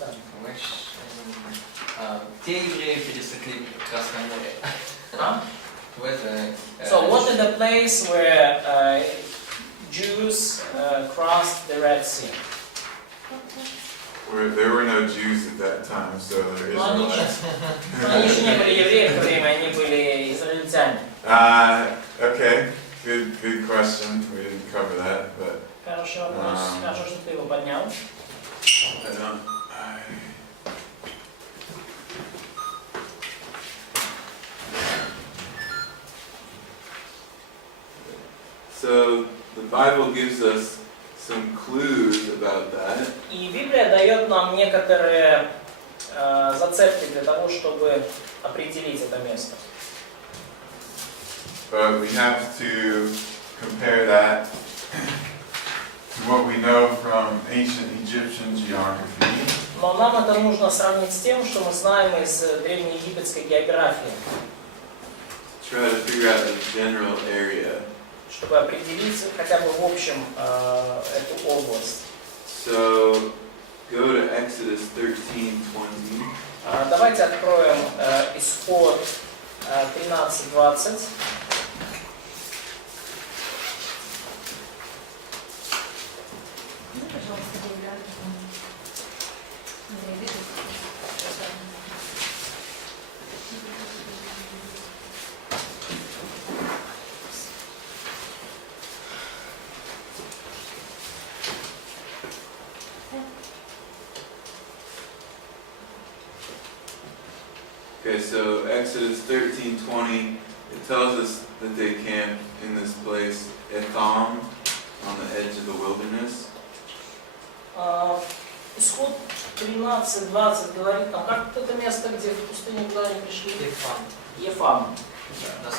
там? Те евреи пересекли Красное море. Huh? В это, So what is the place where Jews crossed the Red Sea? There were no Jews at that time, so there is Ну, no. они еще не были евреи в то время, они были израильтяне. Okay, good question. We didn't cover that, but Хороший вопрос. Хорошо, что ты его поднял. I don't. So the Bible gives us some clues about that. И Библия дает нам некоторые зацепки для того, чтобы определить это место. But we have to compare that to what we know from ancient Egyptian geography. Но нам это нужно сравнить с тем, что мы знаем из древнеегипетской географии, Try to figure out the general area. чтобы определить хотя бы в общем эту область. So go to Exodus 13:20. Давайте откроем Исход 13:20. Пожалуйста, Библию. Андрей, видишь? Okay, so Exodus 13:20, it tells us that they camped in this place, Etham, on the edge of the wilderness. Исход 13:20 говорит нам, как это место, где в пустыне куда они пришли? Ефам. Да,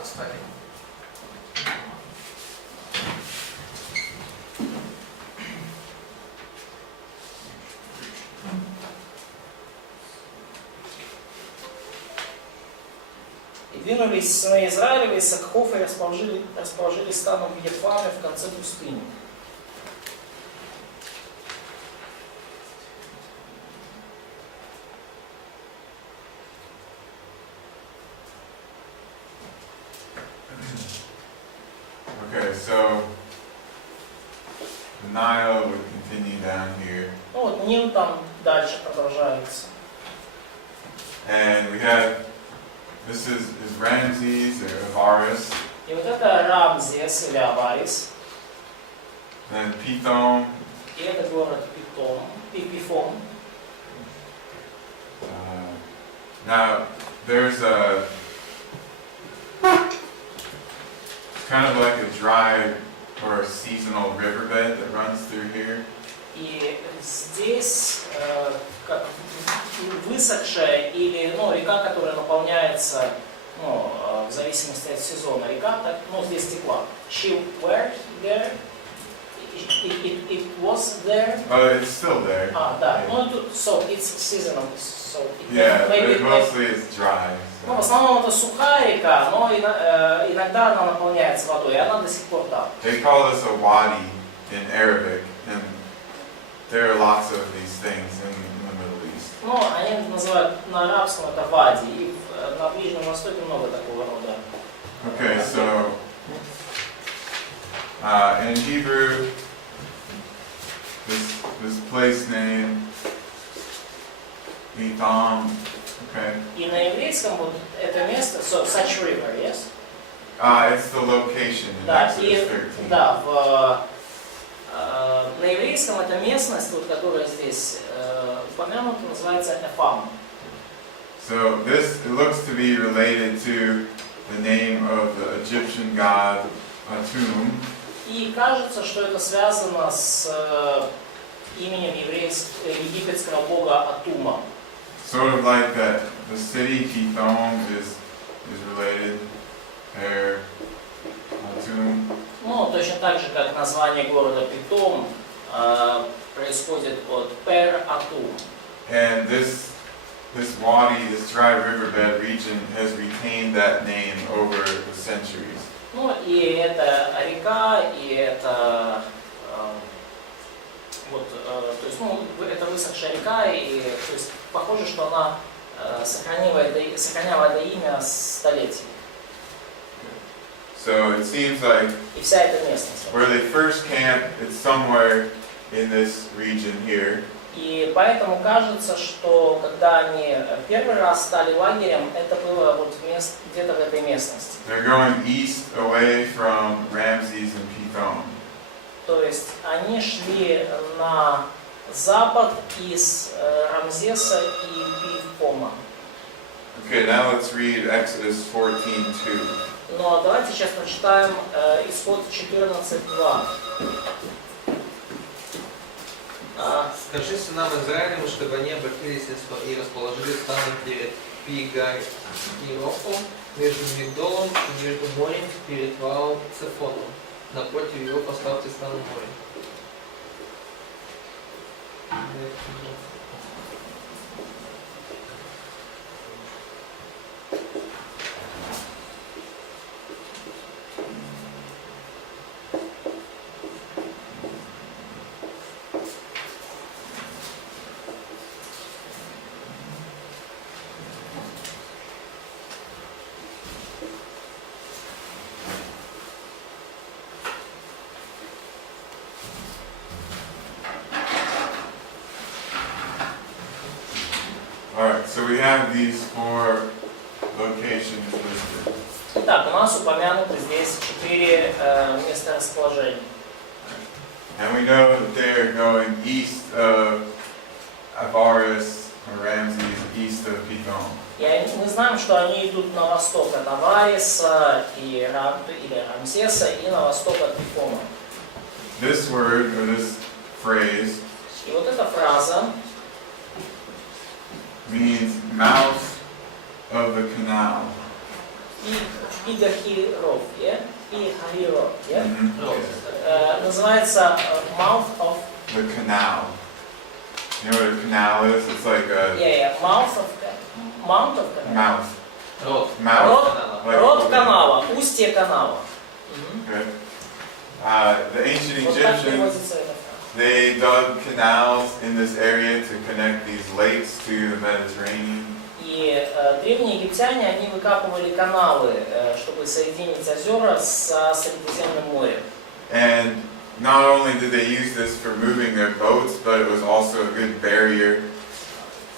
оставим. И двинулись сыны Израилева из Сакхофа и расположились станом в Ефаме в конце пустыни. Okay, so the Nile would continue down here. Ну вот Нил там дальше продолжается. And we have, this is Ramses or Avaris, И вот это Рамзес или Аварис, then Pithom, и это город Пифом. Now there's a, it's kind of like a dry or a seasonal riverbed that runs through here. И здесь как высохшая или река, которая наполняется в зависимости от сезона. Река, так, здесь текла. She were there? It was there? It's still there. Да. Yeah. So it's seasonal. So it Yeah, maybe, but mostly it's dry. в So. основном это сухая река, но иногда она наполняется водой, и она до сих пор там. They call this a wadi in Arabic, and there are lots of these things in the Middle East. Они называют на арабском это вади, и на Ближнем Востоке много такого рода. Okay, so in Hebrew, this place name, Etham, okay. И на еврейском вот это место, so such river, yes? It's the location in Да, Exodus и 13. да, на еврейском эта местность, вот, которая здесь упомянута, называется Эфам. So this, it looks to be related to the name of the Egyptian god Atum. И кажется, что это связано с именем египетского бога Атума. Sort of like that, the city Pithom is related there, Atum. Точно так же, как название города Питом происходит от Пер Атум. And this wadi, this dry riverbed region has retained that name over the centuries. И это река, и это вот, то есть, это высохшая языка, и то есть, похоже, что она сохраняла это имя столетиями. So it seems like И вся эта местность. where they first camped, it's somewhere in this region here. И поэтому кажется, что когда они первый раз стали лагерем, это было вот где-то в этой местности. They're going east away from Ramses and Pithom. То есть они шли на запад из Рамзеса и Пифома. Okay, now let's read Exodus 14:2. Но давайте сейчас прочитаем Исход 14:2. Скажи сынам Израилевым, чтобы они обратились и расположили станы перед Пи-Гахирохом, между Мигдолом и между морем перед Ваал-Цефоном. Напротив его поставьте стан моря. Alright, so we have these 4 locations listed. Итак, у нас упомянуты здесь 4 месторасположения. And we know that they're going east of Avaris or Ramses, east of Pithom. И мы знаем, что они идут на восток от Авариса или Рамсеса и на восток от Пифома. This word, or this phrase, И вот эта фраза means mouth of the canal. Пигахиров, Mhm. называется mouth of The canal. You know what a canal is? It's like a mouth of canal. mouth. Рот. Mouth. Like- Рот канала, устье канала. Okay. The ancient Вот так Egyptians, переводится эта фраза. they dug canals in this area to connect these lakes to the Mediterranean. И древние египтяне, они выкапывали каналы, чтобы соединить озера со Средиземным морем. And not only did they use this for moving their boats, but it was also a good barrier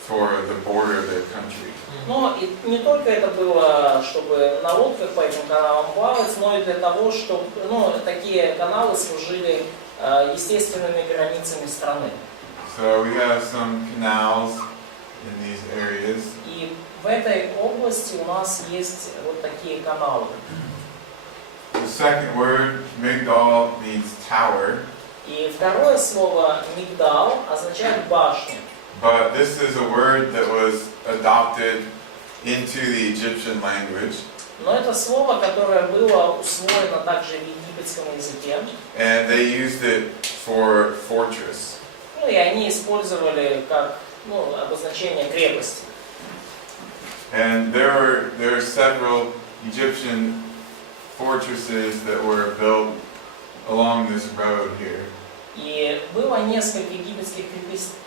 for the border of their country. Но и не только это было, чтобы на лодках по этим каналам плавать, но и для того, чтобы такие каналы служили естественными границами страны. So we have some canals in these areas. И в этой области у нас есть вот такие каналы. The second word, Migdal, means tower, И второе слово «мигдал» означает «башня». but this is a word that was adopted into the Egyptian language, Но это слово, которое было усвоено также в египетском языке, and they used it for fortress. и они использовали как обозначение крепости. And there are several Egyptian fortresses that were built along this road here. И было несколько египетских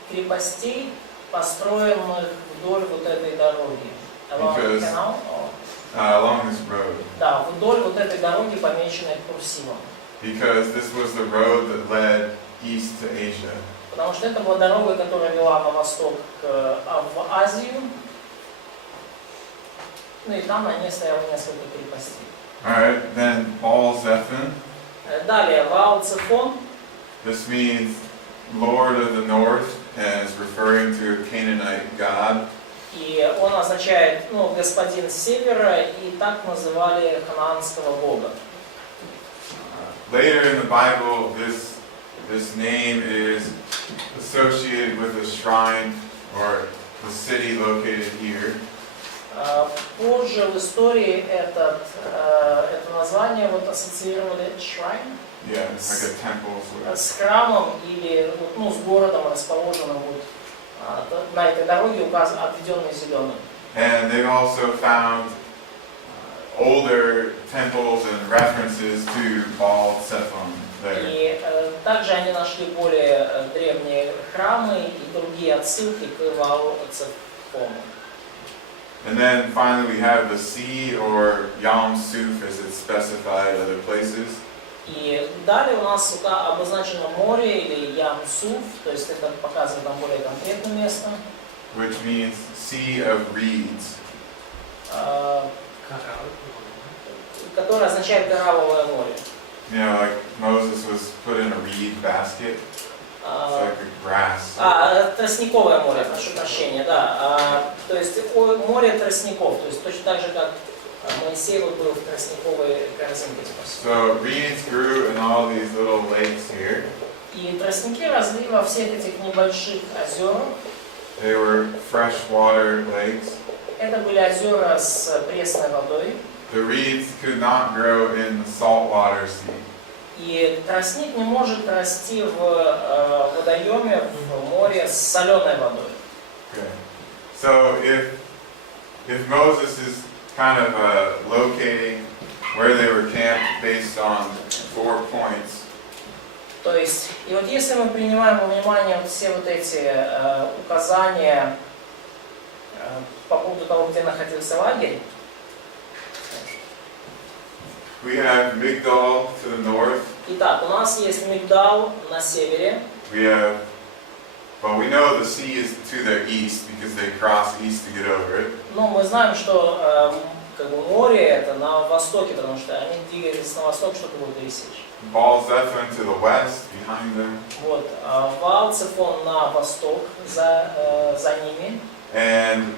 крепостей, построенных вдоль вот этой дороги. Because- Canal? Along this road, Да, вдоль вот этой дороги, помеченной курсивом. because this was the road that led east to Asia. Потому что это была дорога, которая вела на восток в Азию. И там на ней стояло несколько крепостей. Alright, then Baal-Zephon. Далее, Ваал-Цефон. This means Lord of the North, and is referring to a Canaanite god. И он означает, господин с севера, и так называли ханаанского бога. Later in the Bible, this name is associated with a shrine or the city located here. Позже в истории это название ассоциировали shrine Yeah, it's like a temple. Sort of. с храмом или с городом, расположенным на этой дороге, отведенной зеленым. And they've also found older temples and references to Baal-Zephon there. И также они нашли более древние храмы и другие отсылки к валу Цефону. And then finally we have the sea or Yam Suf as it's specified other places. И далее у нас обозначено море или Ям-Суф, то есть это показывает нам более конкретное место. Which means sea of reeds. Которое означает коралловое море. You know, like Moses was put in a reed basket. It's like a grass. Тростниковое море, прошу прощения, да. То есть море тростников, то есть точно так же, как Моисей был в тростниковой корзинке. So reeds grew in all these little lakes here. И тростники росли во всех этих небольших озерах. They were freshwater lakes. Это были озера с пресной водой. The reeds could not grow in the saltwater sea. И тростник не может расти в водоеме, в море с соленой водой. Okay. So if Moses is kind of locating where they were camped based on 4 points. То есть, и вот если мы принимаем во внимание вот все вот эти указания по поводу того, где находился лагерь. We have Migdal to the north. Итак, у нас есть Мигдал на севере. We have, well, we know the sea is to their east because they cross east to get over it. Но мы знаем, что как бы море это на востоке, потому что они двигались на восток, чтобы его пересечь. Baal Zephon to the west, behind them. Вот, вал Цефон на восток, за ними. And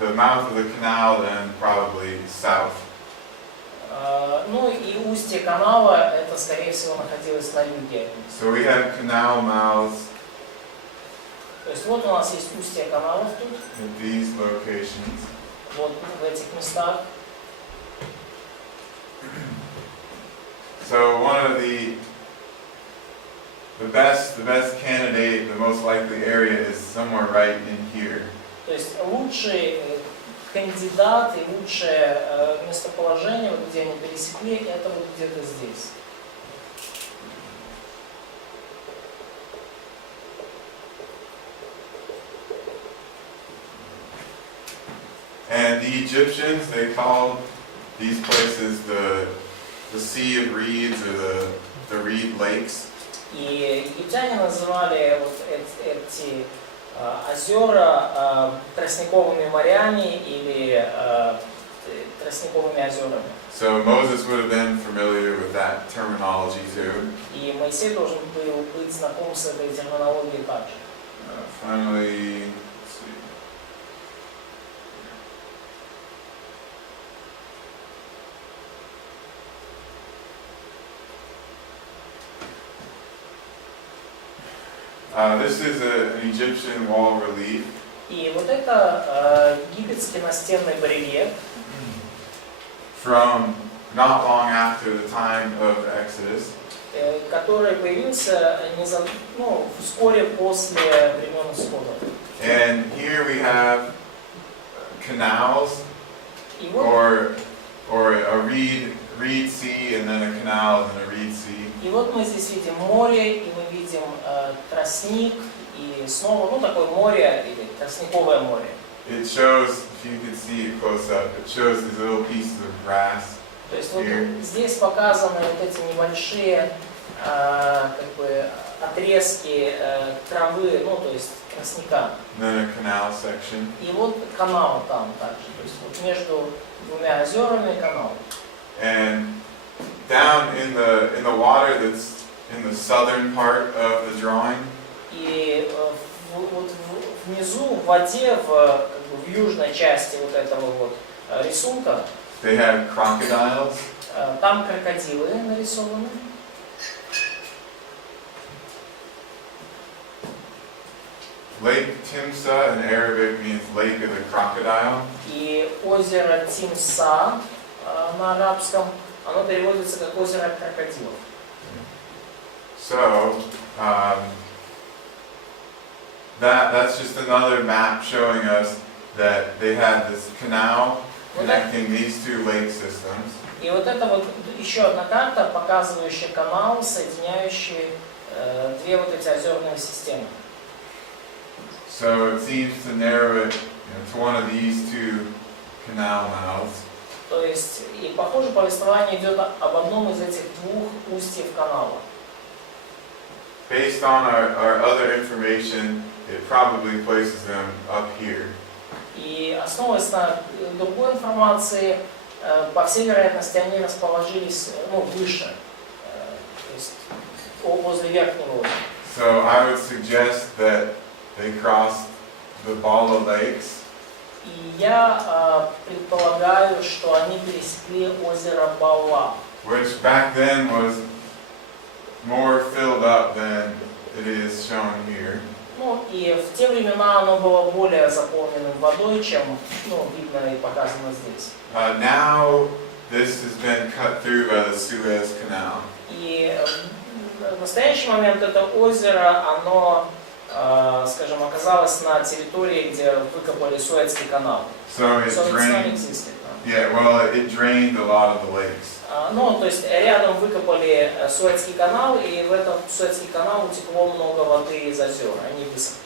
the mouth of the canal then probably south. Ну и устье канала, это скорее всего находилось на юге. So we have canal mouths То есть вот у нас есть устье каналов тут, at these locations. вот в этих местах. So one of the best candidate, the most likely area is somewhere right in here. То есть лучший кандидат и лучшее местоположение, вот где они пересекли, это вот где-то здесь. And the Egyptians, they called these places the Sea of Reeds or the Reed Lakes. И египтяне называли вот эти озера тростниковыми морями или тростниковыми озерами. So Moses would have been familiar with that terminology too. И Моисей должен был быть знаком с этой терминологией также. Finally, let's see. This is an Egyptian wall relief. И вот это египетский настенный барельеф. From not long after the time of Exodus. Который появился вскоре после времен Исхода. And here we have canals, вот, or a reed sea, and then a canal and a reed sea. И вот мы здесь видим море, и мы видим тростник, и снова, такое море, или тростниковое море. It shows, if you can see it close up, it shows these little pieces of grass. То есть вот здесь показаны вот эти небольшие отрезки травы, то есть тростника. Then a canal section. И вот канал там также, то есть вот между двумя озерами канал. And down in the water that's in the southern part of the drawing. И вот внизу в воде, в южной части вот этого вот рисунка, they have crocodiles. Там крокодилы нарисованы. Lake Timsa in Arabic means lake of the crocodile. И озеро Тимса на арабском, оно переводится как озеро крокодилов. So, that's just another map showing us that they had this canal connecting these two lake systems. И вот это вот еще одна карта, показывающая канал, соединяющий две вот эти озерные системы. So it seems to narrow it, to one of these two canal mouths. То есть, и похоже, повествование идет об одном из этих двух устьев канала. Based on our other information, it probably places them up here. И основываясь на другой информации, по всей вероятности, они расположились выше, то есть возле верхнего озера. So I would suggest that they crossed the Bala Lakes. И я предполагаю, что они пересекли озеро Бала, Which back then was more filled up than it is shown here. Ну и в те времена оно было более заполненным водой, чем видно и показано здесь. Now this has been cut through by the Suez Canal. И в настоящий момент это озеро, оно, скажем, оказалось на территории, где выкопали Суэцкий канал. So it drained. Yeah, well, it drained a lot of the lakes. Ну, то есть рядом выкопали Суэцкий канал, и в этот Суэцкий канал утекло много воды из озер, они высохли.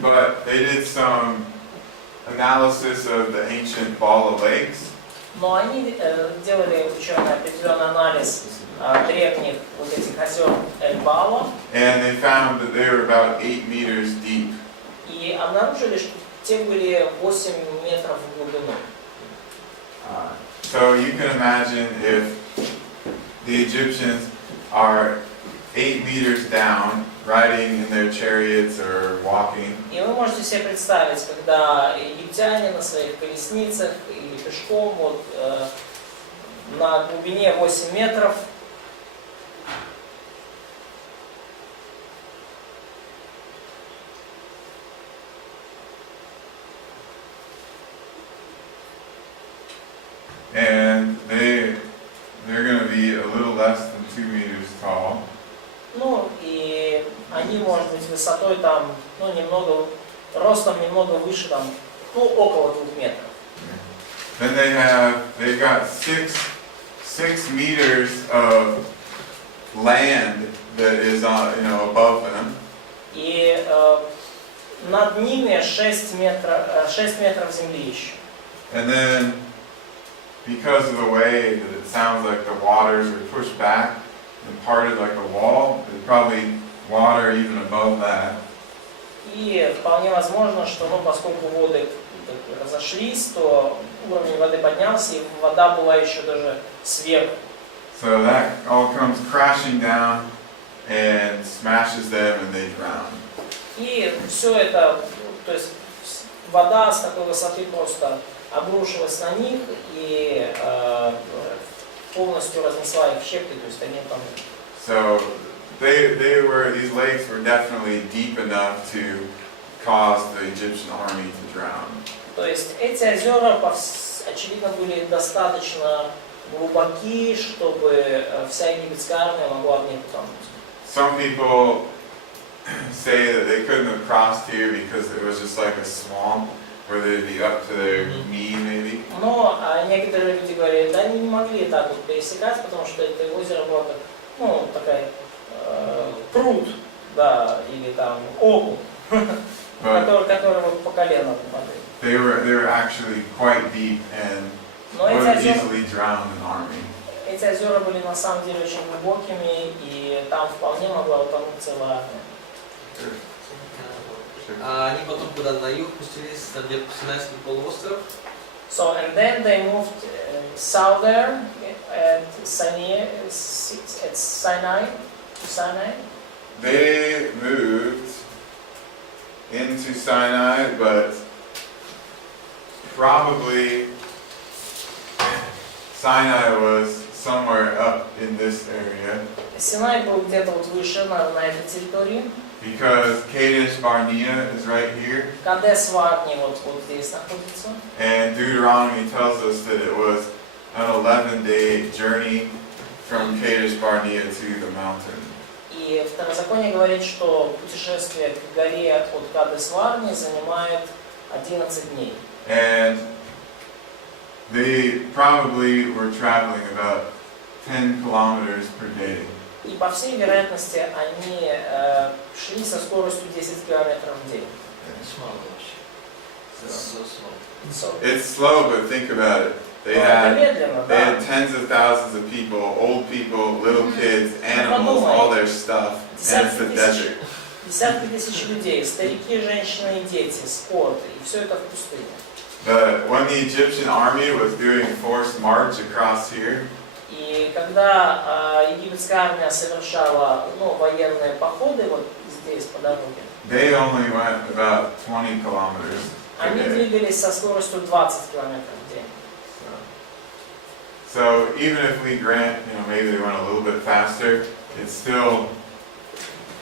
But they did some analysis of the ancient Bala Lakes. Но они делали ученые определенный анализ древних вот этих озер Эль-Бала. And they found that they were about 8 meters deep. И обнаружили, что те были 8 метров в глубину. So you can imagine if the Egyptians are 8 meters down, riding in their chariots or walking. И вы можете себе представить, когда египтяне на своих колесницах или пешком на глубине 8 метров And they're going to be a little less than 2 meters tall. Ну, и они, может быть, высотой там, немного, ростом немного выше, там, около 2 метров. Then they've got 6 meters of land that is above them. И над ними 6 метров земли еще. And then, because of the way that it sounds like the waters are pushed back and parted like a wall, there's probably water even above that. И вполне возможно, что, поскольку воды разошлись, то уровень воды поднялся, и вода была еще даже сверху. So that all comes crashing down and smashes them and they drown. И все это, то есть вода с такой высоты просто обрушилась на них и полностью разнесла их в щепки, то есть они там. So these lakes were definitely deep enough to cause the Egyptian army to drown. То есть эти озера, очевидно, были достаточно глубоки, чтобы вся египетская армия могла в них утонуть. Some people say that they couldn't have crossed here because it was just like a swamp where they'd be up to their knee maybe. Но некоторые люди говорят, да, они не могли так вот пересекать, потому что это озеро было как, такая пруд, да, или там обув, который вот по колено воды. They were actually quite deep and would have easily drowned an army. Эти озера были на самом деле очень глубокими, и там вполне могла утонуть целая армия. Они потом куда на юг пустились, там где Синайский полуостров. So and then they moved south there at Sinai. They moved into Sinai, but probably Sinai was somewhere up in this area. Синай был где-то вот выше на этой территории. Because Kadesh Barnea is right here. Кадес Варни вот здесь находится. And Deuteronomy tells us that it was an 11-day journey from Kadesh Barnea to the mountain. И Второзаконие говорит, что путешествие к горе от Кадес Варни занимает 11 дней. And they probably were traveling about 10 kilometers per day. И по всей вероятности они шли со скоростью 10 километров в день. Small вообще. So small. It's slow, but think about it. They had tens of thousands of people, old people, little kids, animals, all their stuff, and it's the desert. Десятки тысяч людей, старики, женщины и дети, скот, и все это в пустыне. When the Egyptian army was doing forced march across here, и когда египетская армия совершала военные походы вот здесь по дороге, they only went about 20 kilometers a они day. двигались со скоростью 20 километров в день. So even if we grant, maybe they went a little bit faster, it still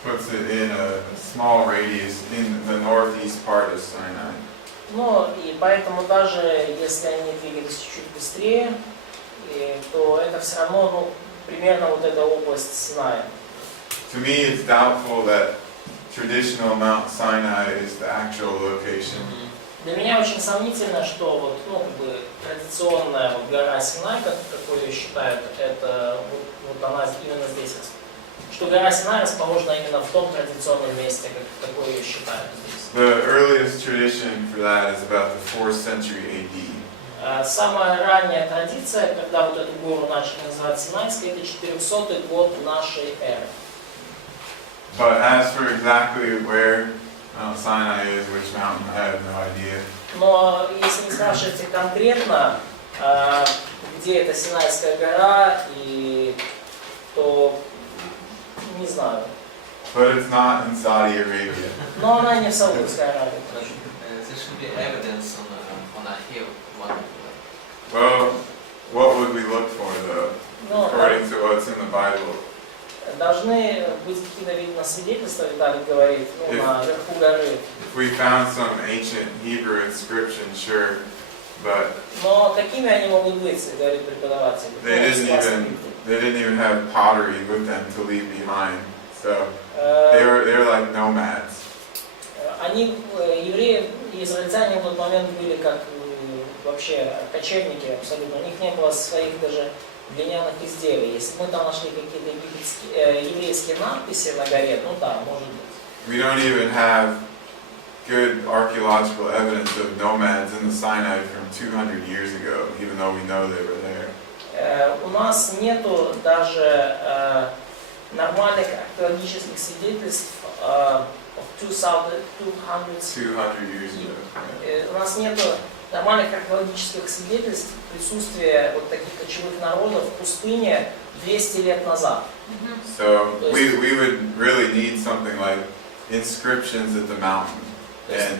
puts it in a small radius in the northeast part of Sinai. И поэтому даже если они двигались чуть-чуть быстрее, то это все равно, примерно вот эта область Синая. To me, it's doubtful that traditional Mount Sinai is the actual location. Для меня очень сомнительно, что традиционная гора Синай, какой ее считают, это она именно здесь. Что гора Синай расположена именно в том традиционном месте, какой ее считают здесь. The earliest tradition for that is about the 4th century AD. Самая ранняя традиция, когда вот эту гору начали называть Синайской, это 400 год нашей эры. But as for exactly where Mount Sinai is, which mountain, I have no idea. Но если вы спрашиваете конкретно, где эта Синайская гора, то не знаю. But it's not in Saudi Arabia. Но она не в Саудовской Аравии. There should be evidence on a hill. Well, what would we look for though, according to what's in the Bible? Должны быть какие-то, видно, свидетельства, Виталий говорит, наверху горы. If we found some ancient Hebrew inscription, sure, but Но какими они могут быть, говорит преподаватель? they didn't even have pottery with them to leave behind, so they were like nomads. Они, евреи и израильтяне в тот момент были как вообще кочевники абсолютно. У них не было своих даже глиняных изделий. Если мы там нашли какие-то еврейские надписи на горе, да, может быть. We don't even have good archaeological evidence of nomads in the Sinai from 200 years ago, even though we know they were there. У нас нету даже нормальных археологических свидетельств 200 years ago. У нас нету нормальных археологических свидетельств присутствия вот таких кочевых народов в пустыне 200 лет назад. So we would really need something like inscriptions at the mountain, and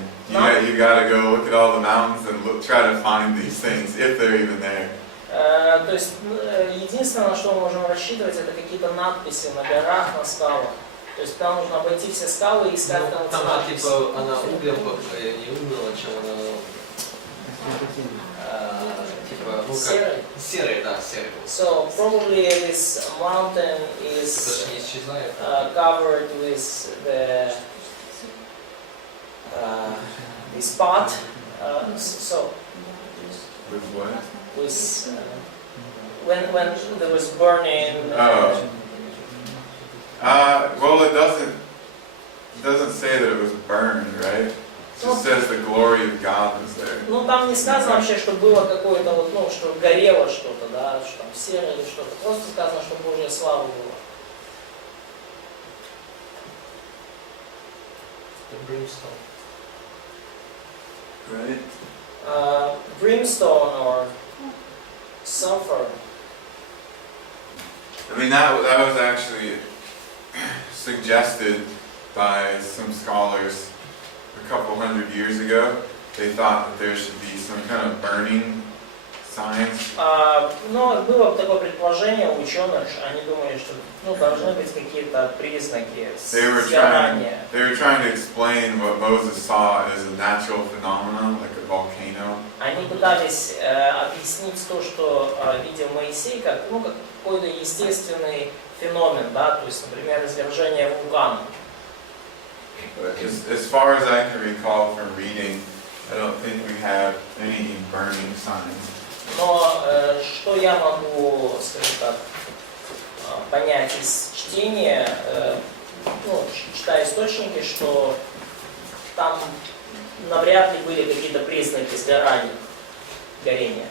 you got to go look at all the mountains and try to find these things if they're even there. То есть единственное, на что мы можем рассчитывать, это какие-то надписи на горах, на скалах. То есть там нужно обойти все скалы и искать там надписи. Типа она углем не умела, чем она типа серый, да, серый. So probably this mountain is covered with the spot. So With what? With when there was burning. Well, it doesn't say that it was burned, right? It just says the glory of God was there. Ну там не сказано вообще, что было какое-то что горело что-то, да, что там серое или что-то. Просто сказано, что Божья слава была. Brimstone. Right? Brimstone or sulfur. I mean, that was actually suggested by some scholars a couple hundred years ago. They thought that there should be some kind of burning signs. Но было такое предположение у ученых, они думали, что должны быть какие-то признаки сгорания. They were trying to explain what Moses saw as a natural phenomenon, like a volcano. Они пытались объяснить то, что видел Моисей, как какой-то естественный феномен, да, то есть, например, извержение вулкана. As far as I can recall from reading, I don't think we have any burning signs. Но что я могу, скажем так, понять из чтения, читая источники, что там навряд ли были какие-то признаки сгорания, горения.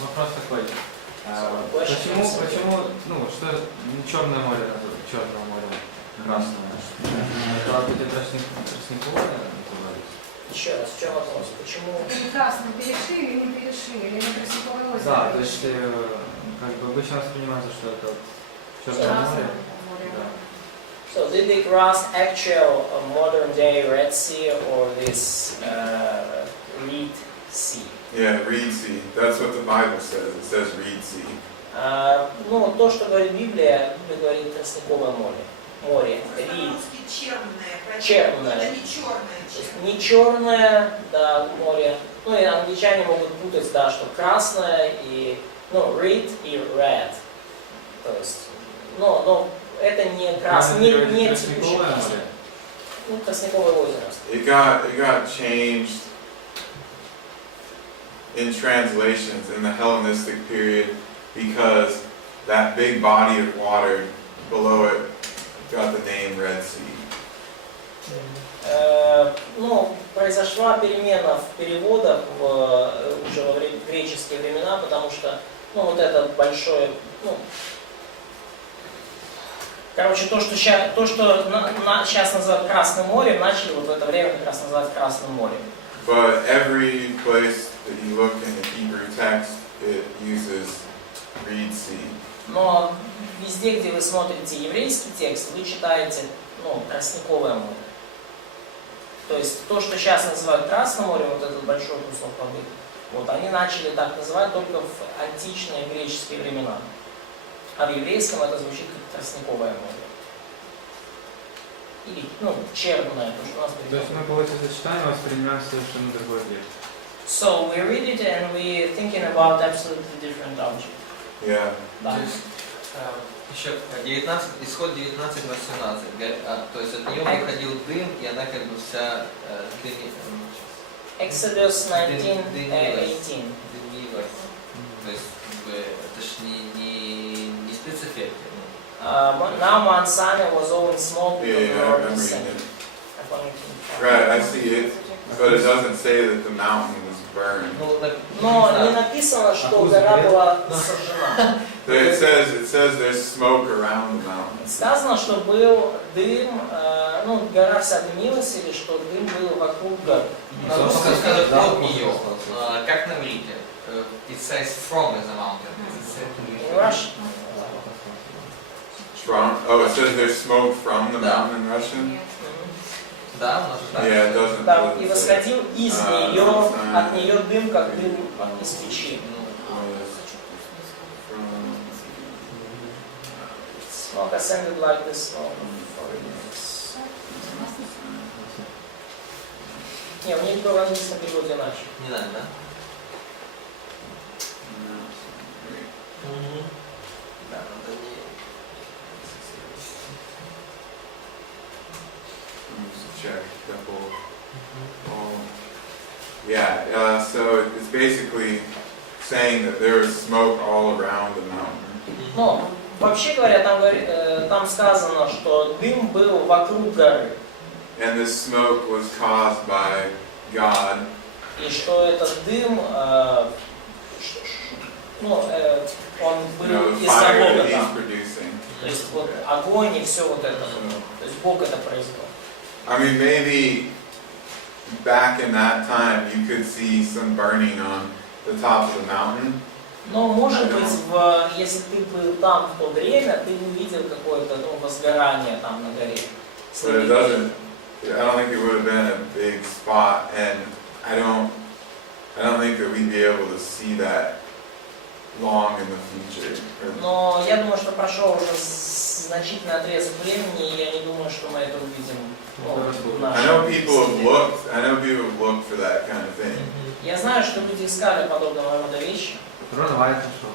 Вопрос такой. Почему, что Черное море называют? Черное море, Красное. Это будет тростниковое называется? Еще раз, в чем вопрос? Почему? Красный перешили или не перешили, или не тростниковое озеро? Да, то есть как бы обычно воспринимается, что это Черное море. Да. So did they cross actual modern day Red Sea or this Reed Sea? Yeah, Reed Sea. That's what the Bible says. It says Reed Sea. Ну, то, что говорит Библия, говорит тростниковое море. Море. Reed. Черное. Это не черное. Не черное, да, море. Ну и англичане могут путать, да, что красное и, red и red. То есть, но это не красное, не текущее красное. Ну, тростниковое озеро. It got changed in translations in the Hellenistic period because that big body of water below it got the name Red Sea. Произошла перемена в переводах уже во греческие времена, потому что, вот этот большой, то, что сейчас называют Красным морем, начали вот в это время как раз называть Красным морем. But every place that you look in the Hebrew text, it uses Reed Sea. Но везде, где вы смотрите еврейский текст, вы читаете, Тростниковое море. То есть то, что сейчас называют Красным морем, вот этот большой кусок воды, вот они начали так называть только в античные греческие времена. А в еврейском это звучит как Тростниковое море. Или, черное, то, что у нас То есть мы, получается, читаем и воспринимаем совершенно другой объект. So we read it and we're thinking about absolutely different object. Yeah. Да. Еще исход 19:18, то есть от нее выходил дым, и она как бы вся Exodus 19:18. дымилась. То есть это ж не спецэффект. Now Mount Sinai was all in smoke because the Lord I'm reading descended. it. Right, I see it, but it doesn't say that the mountain was burned. Но не написано, что гора была сожжена. It says there's smoke around the mountain. Сказано, что был дым, гора вся дымилась, или что дым был вокруг горы. Надо сказать от нее, как на иврите. It says from the mountain. In Russian. From? Oh, it says there's smoke from the mountain in Russian? Да, у нас же так. Yeah, it doesn't. Да, и восходил из нее, от нее дым, как дым из печи. Smoke ascended like the smoke of furnace. Не, у них было в английском переводе иначе. Не надо, да? Да, надо не... Check the whole. Yeah, so it's basically saying that there is smoke all around the mountain. Но, вообще говоря, там сказано, что дым был вокруг горы. And this smoke was caused by God. И что этот дым, он был из-за Бога там. То есть вот огонь и все вот это. То есть Бог это произвел. I mean, maybe back in that time you could see some burning on the top of the mountain. Но, может быть, если ты был там в то время, ты увидел какое-то возгорание там на горе. But it doesn't. I don't think it would have been a big spot, and I don't think that we'd be able to see that long in the future. Но я думаю, что прошел уже значительный отрезок времени, и я не думаю, что мы это увидим. I know people have looked for that kind of thing. Я знаю, что люди искали подобного рода вещи. Рон Вайт нашел.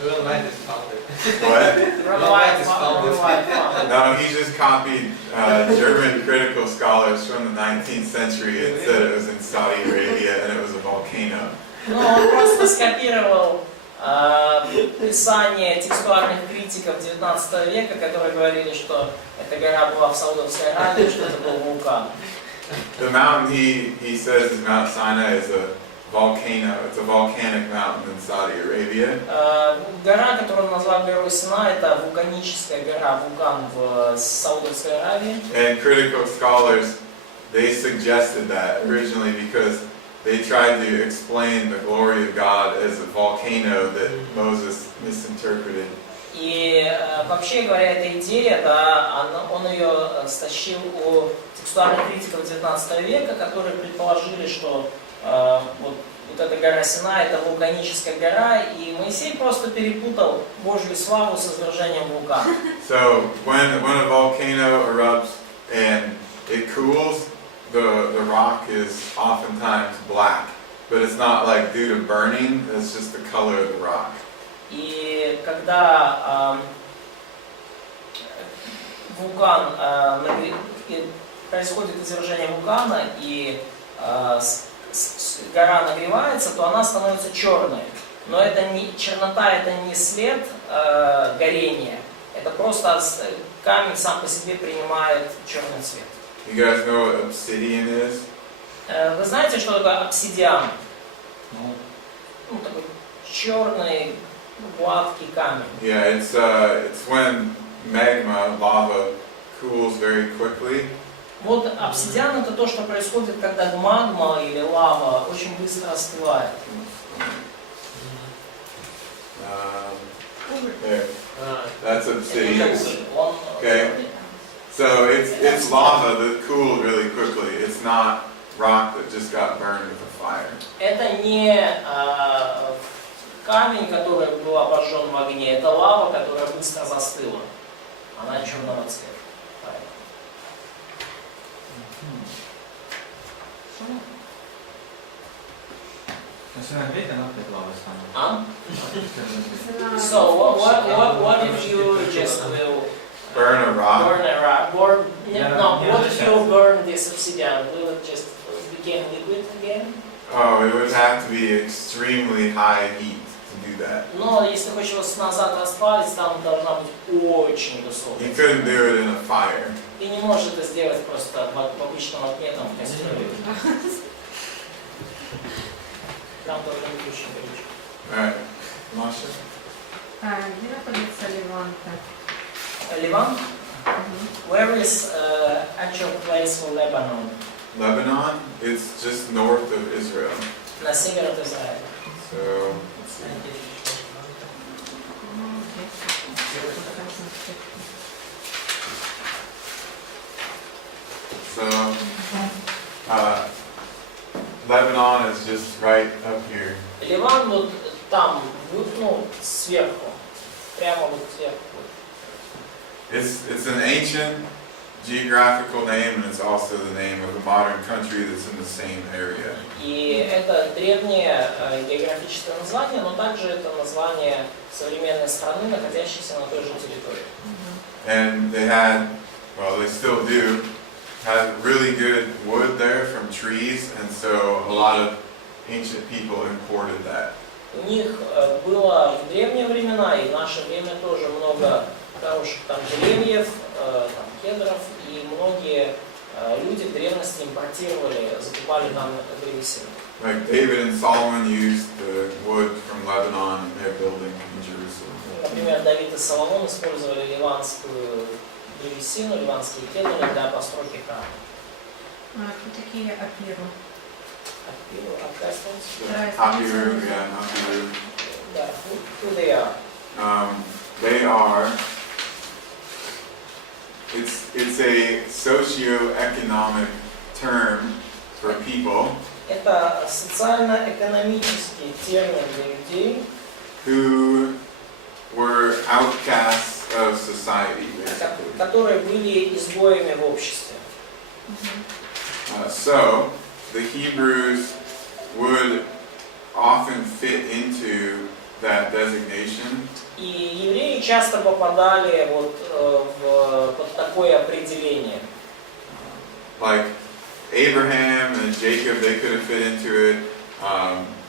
Рон Вайт is found it. What? No, he just copied German critical scholars from the 19th century and said it was in Saudi Arabia and it was a volcano. Ну, он просто скопировал писания текстуальных критиков 19 века, которые говорили, что эта гора была в Саудовской Аравии, что это был вулкан. The mountain he says is Mount Sinai is a volcano. It's a volcanic mountain in Saudi Arabia. Гора, которую он назвал горой Синай, это вулканическая гора, вулкан в Саудовской Аравии. And critical scholars, they suggested that originally because they tried to explain the glory of God as a volcano that Moses misinterpreted. И вообще говоря, эта идея, да, он ее стащил у текстуальных критиков 19 века, которые предположили, что вот эта гора Синай это вулканическая гора, и Моисей просто перепутал Божью славу с извержением вулкана. So when a volcano erupts and it cools, the rock is oftentimes black, but it's not like due to burning, it's just the color of the rock. И когда вулкан, происходит извержение вулкана и гора нагревается, то она становится черной. Но это не, чернота это не след горения, это просто камень сам по себе принимает черный цвет. You guys know what obsidian is? Вы знаете, что такое обсидиан? Ну, такой черный, гладкий камень. Yeah, it's when magma, lava, cools very quickly. Вот обсидиан это то, что происходит, когда магма или лава очень быстро остывает. There. That's obsidian. Он, Okay. So it's lava that cooled really quickly. It's not rock that just got burned with a fire. Это не камень, который был обожжен в огне, это лава, которая быстро застыла. Она черного цвета. So what if you just will Burn a rock? burn a rock? What if you burn this obsidian? Will it just become liquid again? Oh, it would have to be extremely high heat to do that. Но если хочешь его назад расплавить, там должна быть очень высокая. You couldn't do it in a fire. Ты не можешь это сделать просто в обычном огне, там, в кастрюле. Там должен быть очень горячо. Alright, Masha? Где находится Леванта? Ливан? Where is actual place for Lebanon? Lebanon? It's just north of Israel. На север от Израиля. So, let's see. So, Lebanon is just right up here. Ливан вот там, ну, сверху. Прямо вот сверху. It's an ancient geographical name, and it's also the name of a modern country that's in the same area. И это древнее географическое название, но также это название современной страны, находящейся на той же территории. And they had, well, they still do, have really good wood there from trees, and so a lot of ancient people imported that. У них было в древние времена и в наше время тоже много хороших там деревьев, там, кедров, и многие люди в древности импортировали, закупали там древесину. Like David and Solomon used the wood from Lebanon in their building in Jerusalem. Например, Давид и Соломон использовали ливанскую древесину, ливанские кедры для постройки храма. Кто такие Апиру? Hapiru, yeah, Hapiru. Да, who they are? They are. It's a socio-economic term for people Это социально-экономический термин для людей, who were outcasts of society, basically. которые были изгоями в обществе. So the Hebrews would often fit into that designation. И евреи часто попадали вот под такое определение. Like Abraham and Jacob, they could have fit into it.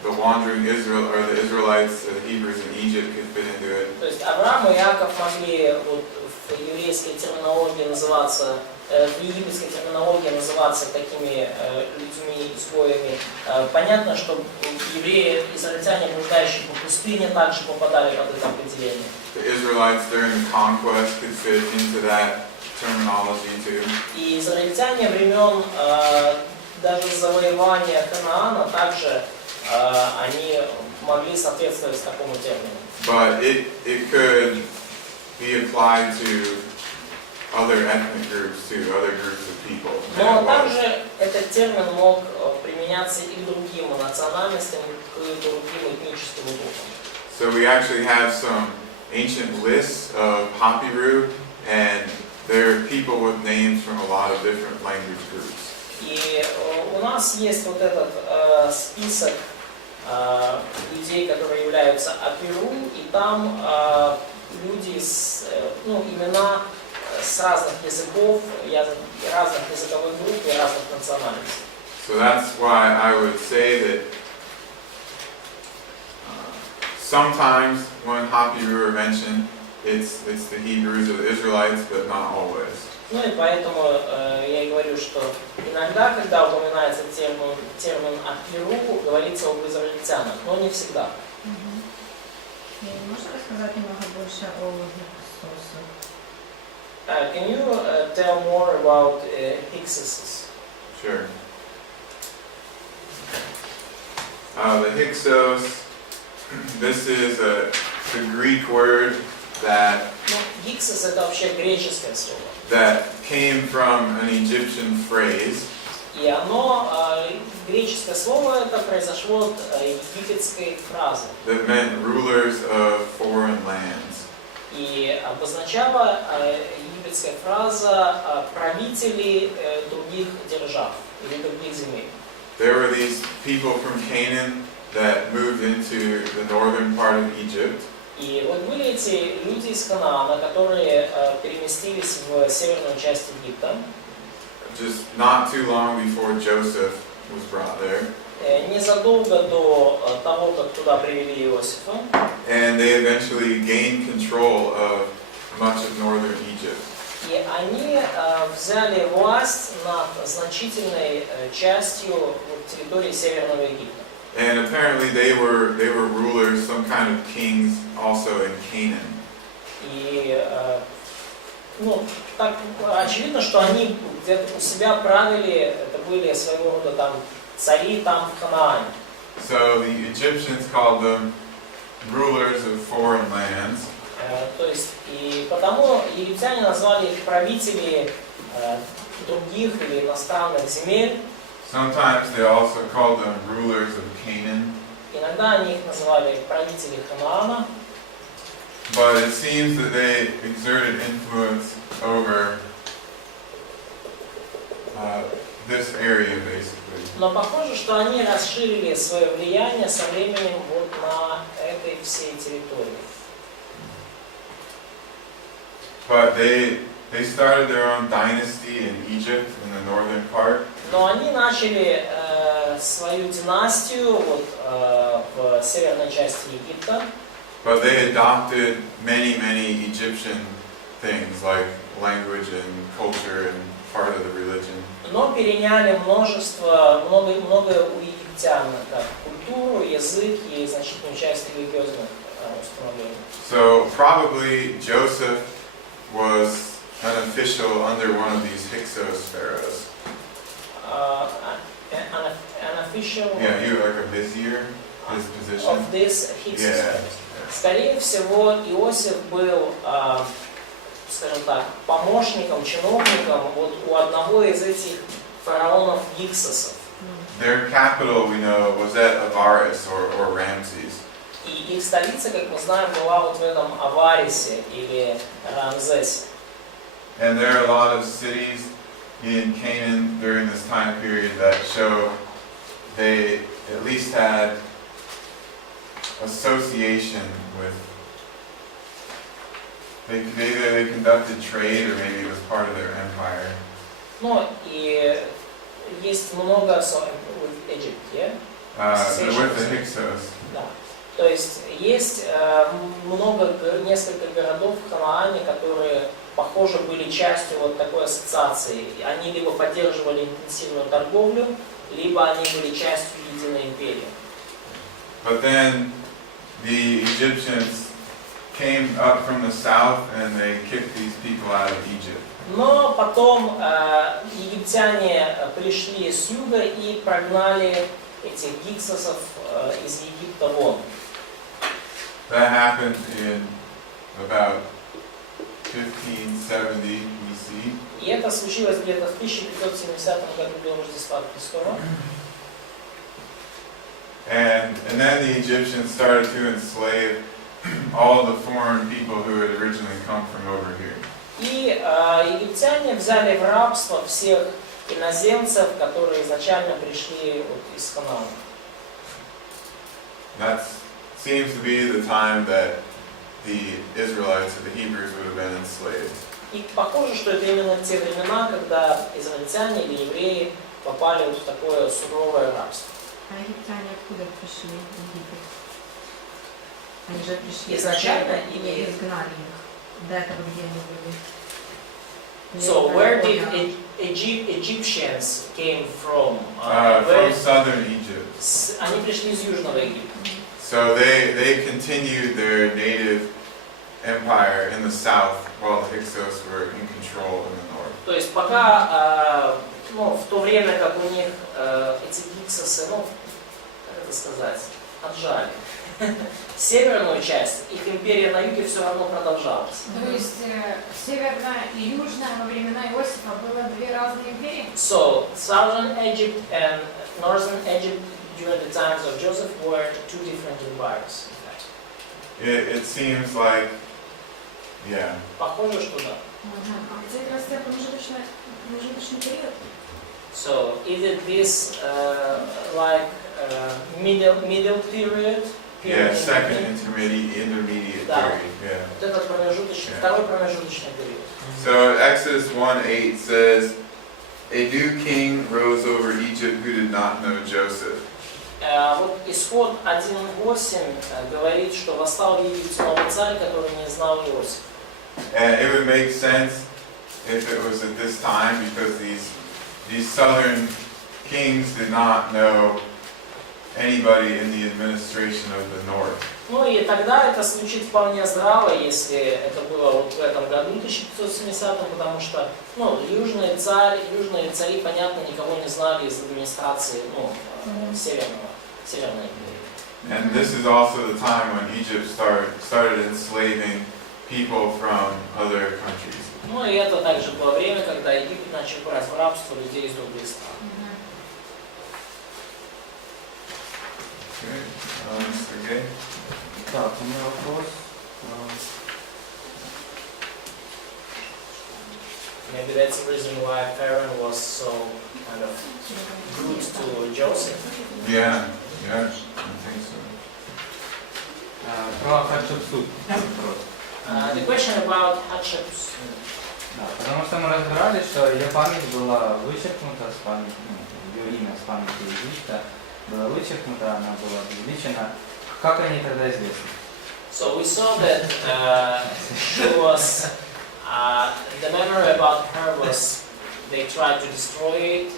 the wandering Israel or the Israelites, the Hebrews in Egypt could fit into it. То есть Авраам и Иаков могли вот в еврейской терминологии называться, в египетской терминологии называться такими людьми, изгоями. Понятно, что евреи, израильтяне, блуждающие по пустыне, также попадали под это определение. The Israelites during the conquest could fit into that terminology too. И израильтяне времен даже завоевания Ханаана также они могли соответствовать такому термину. But it could be applied to other ethnic groups too, other groups of people. Но также этот термин мог применяться и к другим национальностям, к другим этническим группам. So we actually have some ancient lists of Hapiru, and there are people with names from a lot of different language groups. И у нас есть вот этот список людей, которые являются Апиру, и там люди с имена с разных языков, разных языковых групп и разных национальностей. So that's why I would say that sometimes when Hapiru are mentioned, it's the Hebrews or the Israelites, but not always. Ну и поэтому я и говорю, что иногда, когда упоминается термин Апиру, говорится об израильтянах, но не всегда. Можно рассказать немного больше о Хиксосах? Can you tell more about Hyksos? Sure. The Hyksos, this is the Greek word that Hyksos это вообще греческое слово. That came from an Egyptian phrase. И оно, греческое слово, это произошло от египетской фразы. That meant rulers of foreign lands. И обозначала египетская фраза правители других держав или других земель. There were these people from Canaan that moved into the northern part of Egypt. И вот были эти люди из Ханаана, которые переместились в северную часть Египта. Just not too long before Joseph was brought there. Незадолго до того, как туда привели Иосифа. And they eventually gained control of much of northern Egypt. И они взяли власть над значительной частью территории Северного Египта. And apparently they were rulers, some kind of kings, also in Canaan. И так очевидно, что они где-то у себя правили, это были своего рода там цари там в Ханаане. So the Egyptians called them rulers of foreign lands. То есть и потому египтяне назвали их правители других или иностранных земель. Sometimes they also called them rulers of Canaan. Иногда они их называли правители Ханаана. But it seems that they exerted influence over this area, basically. Но похоже, что они расширили свое влияние со временем вот на этой всей территории. But they started their own dynasty in Egypt, in the northern part. Но они начали свою династию вот, в северной части Египта. But they adopted many Egyptian things like language and culture and part of the religion. Но переняли многое у египтян, как культуру, язык и значительную часть религиозных установлений. So probably Joseph was an official under one of these Hyksos pharaohs. An official Yeah, he was like a vizier, his position. of this Hyksos. Yeah. Скорее всего, Иосиф был, скажем так, помощником, чиновником вот у одного из этих фараонов Гиксосов. Their capital, we know, was at Avaris or Ramses. И их столица, как мы знаем, была вот в этом Аварисе или Рамзесе. And there are a lot of cities in Canaan during this time period that show they at least had association with, either they conducted trade or maybe it was part of their empire. Ну и есть много with Egypt, yeah? with the Hyksos. Да. То есть есть несколько городов в Ханаане, которые, похоже, были частью вот такой ассоциации. Они либо поддерживали интенсивную торговлю, либо они были частью единой империи. But then the Egyptians came up from the south and they kicked these people out of Egypt. Но потом египтяне пришли с юга и прогнали этих гиксосов из Египта вон. That happened in about 1570 BC. И это случилось где-то в 1570 году до Рождества Христова. And then the Egyptians started to enslave all the foreign people who had originally come from over here. И египтяне взяли в рабство всех иноземцев, которые изначально пришли вот из Ханаана. That seems to be the time that the Israelites or the Hebrews would have been enslaved. И похоже, что это именно те времена, когда израильтяне или евреи попали вот в такое суровое рабство. А египтяне откуда пришли в Египет? Они же пришли Изначально или изгнали их? До этого где они были? So where did Egyptians came from? From southern Egypt. Они пришли из Южного Египта. So they continued their native empire in the south while the Hyksos were in control in the north. То есть пока, в то время, как у них эти гиксосы, как это сказать, отжали северную часть, их империя на юге все равно продолжалась. То есть северная и южная во времена Иосифа было две разные империи? So, southern Egypt and northern Egypt during the times of Joseph were two different empires. It seems like, yeah. Похоже, что да. А где как раз промежуточный период? So, is it this middle period? Yeah, second intermediate Да. period. Yeah. Вот этот промежуточный, второй промежуточный период. So Exodus 1:8 says, a new king rose over Egypt who did not know Joseph. Вот Исход 1:8 говорит, что восстал в Египте новый царь, который не знал Иосифа. And it would make sense if it was at this time because these southern kings did not know anybody in the administration of the north. Ну и тогда это звучит вполне здраво, если это было вот в этом году, 1570, потому что южные цари, понятно, никого не знали из администрации Северной империи. And this is also the time when Egypt started enslaving people from other countries. Ну и это также было время, когда Египет начал брать в рабство людей из других стран. Okay. Так, у меня вопрос. Maybe that's the reason why Pharaoh was so kind of good to Joseph. Yeah, I think so. Про Хатшепсут вопрос. The question about Hatshepsut. Да, потому что мы разбирали, что ее память была вычеркнута с памяти, ее имя с памяти Египта было вычеркнуто, она была увеличена. Как они тогда известны? So we saw that she was, the memory about her was, they tried to destroy it,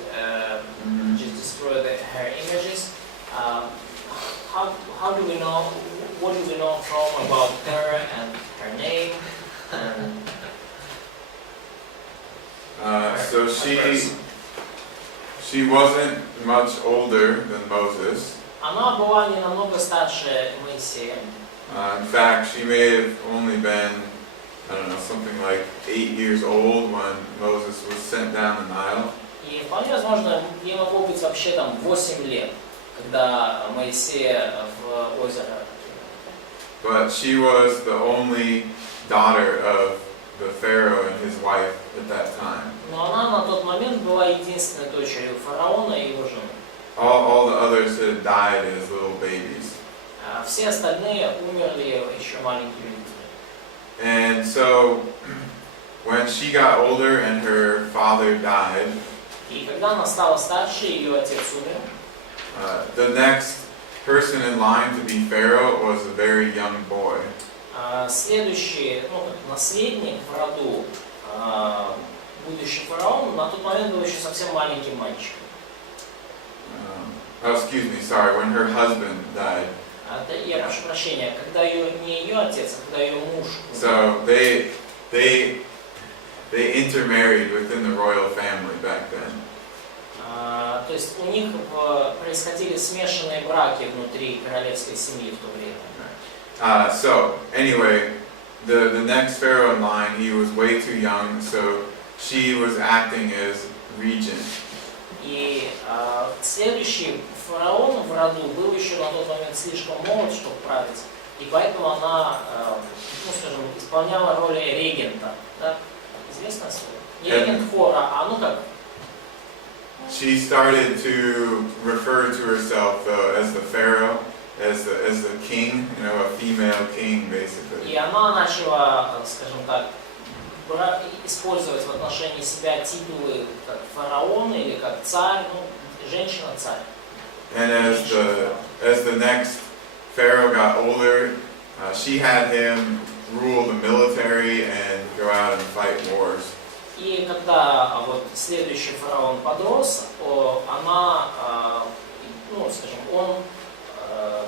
just destroy her images. How do we know, what do we know from about her and her name? So she wasn't much older than Moses. Она была не намного старше Моисея. In fact, she may have only been, something like 8 years old when Moses was sent down the Nile. И вполне возможно, ей могло быть вообще 8 лет, когда Моисея в озеро. But she was the only daughter of the Pharaoh and his wife at that time. Но она на тот момент была единственной дочерью фараона и его жены. All the others had died as little babies. Все остальные умерли еще маленькими детьми. And so, when she got older and her father died, И когда она стала старше, ее отец умер. The next person in line to be Pharaoh was a very young boy. Следующий, наследник в роду, будущий фараон, на тот момент был еще совсем маленький мальчик. Excuse me, sorry, when her husband died. Я прошу прощения, когда не ее отец, а когда ее муж. So they intermarried within the royal family back then. То есть у них происходили смешанные браки внутри королевской семьи в то время. So anyway, the next pharaoh in line, he was way too young, so she was acting as regent. И следующий фараон в роду был еще на тот момент слишком молод, чтобы править, и поэтому она, исполняла роль регента. Да? Известное слово? Не регент хора, а как? She started to refer to herself as the pharaoh, as the king, a female king basically. И она начала, скажем так, использовать в отношении себя титулы как фараон или как царь, женщина-царь. And as the next pharaoh got older, she had him rule the military and go out and fight wars. И когда следующий фараон подрос, она, он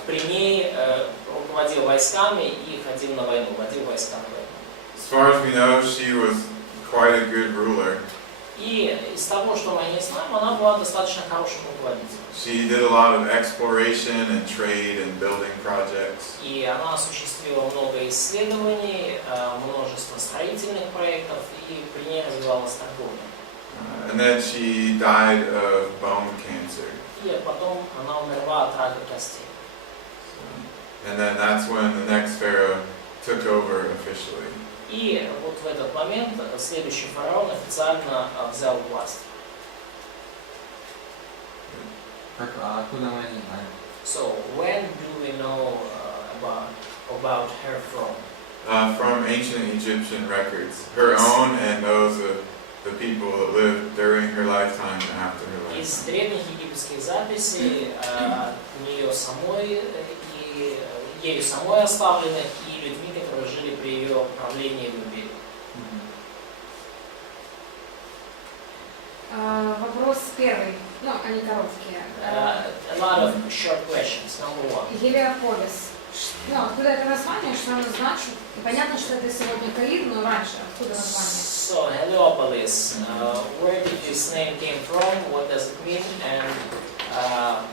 при ней руководил войсками и ходил на войну, водил войска на войну. As far as we know, she was quite a good ruler. И из того, что мы не знаем, она была достаточно хорошим руководителем. She did a lot of exploration and trade and building projects. И она осуществила много исследований, множество строительных проектов, и при ней развивалась торговля. And then she died of bone cancer. И потом она умерла от рака костей. And then that's when the next pharaoh took over officially. И вот в этот момент следующий фараон официально взял власть. Откуда мы это знаем? So when do we know about her from? From ancient Egyptian records, her own and those of the people that lived during her lifetime and after her Из lifetime. древних египетских записей нее самой и ею самой оставленных и людьми, которые жили при ее правлении в империи. Вопрос первый, они короткие. A lot of short questions. Number one. Гелиополис. Откуда это название, что оно значит? Понятно, что это сегодня Каир, но раньше откуда название? So Heliopolis, where did this name came from? What does it mean? And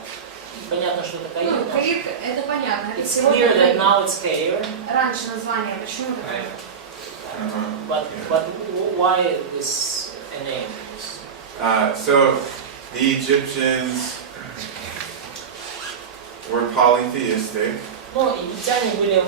понятно, что это Каир. Каир это понятно. It's clear that now it's Cairo. Раньше название, почему такое? But why this name? So the Egyptians were polytheistic, Египтяне были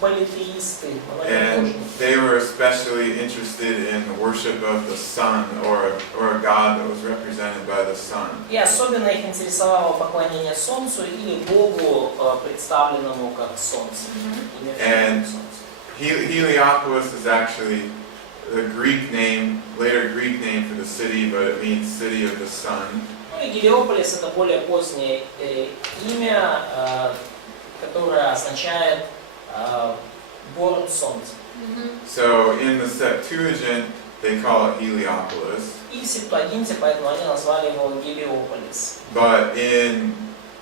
политеисты, and they were especially interested in the worship of the sun, or a god that was represented by the sun. И особенно их интересовало поклонение Солнцу или Богу, представленному как Солнце. And Heliopolis is actually the Greek name, later Greek name for the city, but it means city of the sun. И Гелиополис это более позднее имя, которое означает город Солнца. So in the Septuagint, they call it Heliopolis. И в Септуагинте, поэтому они назвали его Гелиополис. But in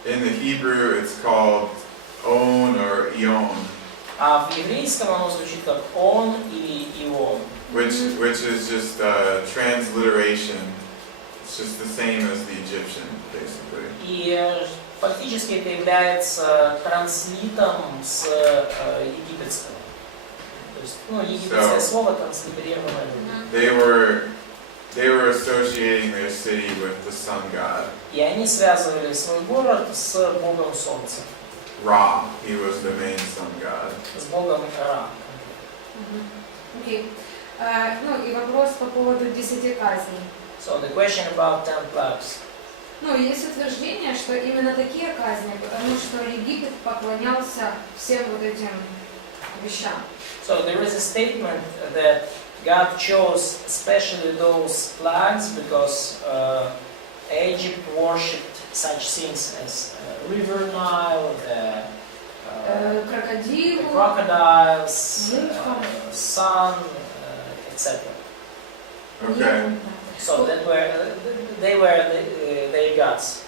the Hebrew, it's called On or Ion, А в еврейском оно звучит как Он или Ион. which is just a transliteration. It's just the same as the Egyptian, basically. И фактически это является транслитом с египетского. То есть, египетское слово транслитерированное. They were associating their city with the sun god. И они связывали свой город с богом солнца. Ra, he was the main sun god. С богом Ра. Окей. И вопрос по поводу 10 казней. So the question about 10 plagues. Есть утверждение, что именно такие казни, потому что Египет поклонялся всем вот этим вещам. So there is a statement that God chose especially those plagues because Egypt worshipped such things as River Nile, Крокодилу, crocodiles, Муха. sun, etc. Okay. So that they were their gods.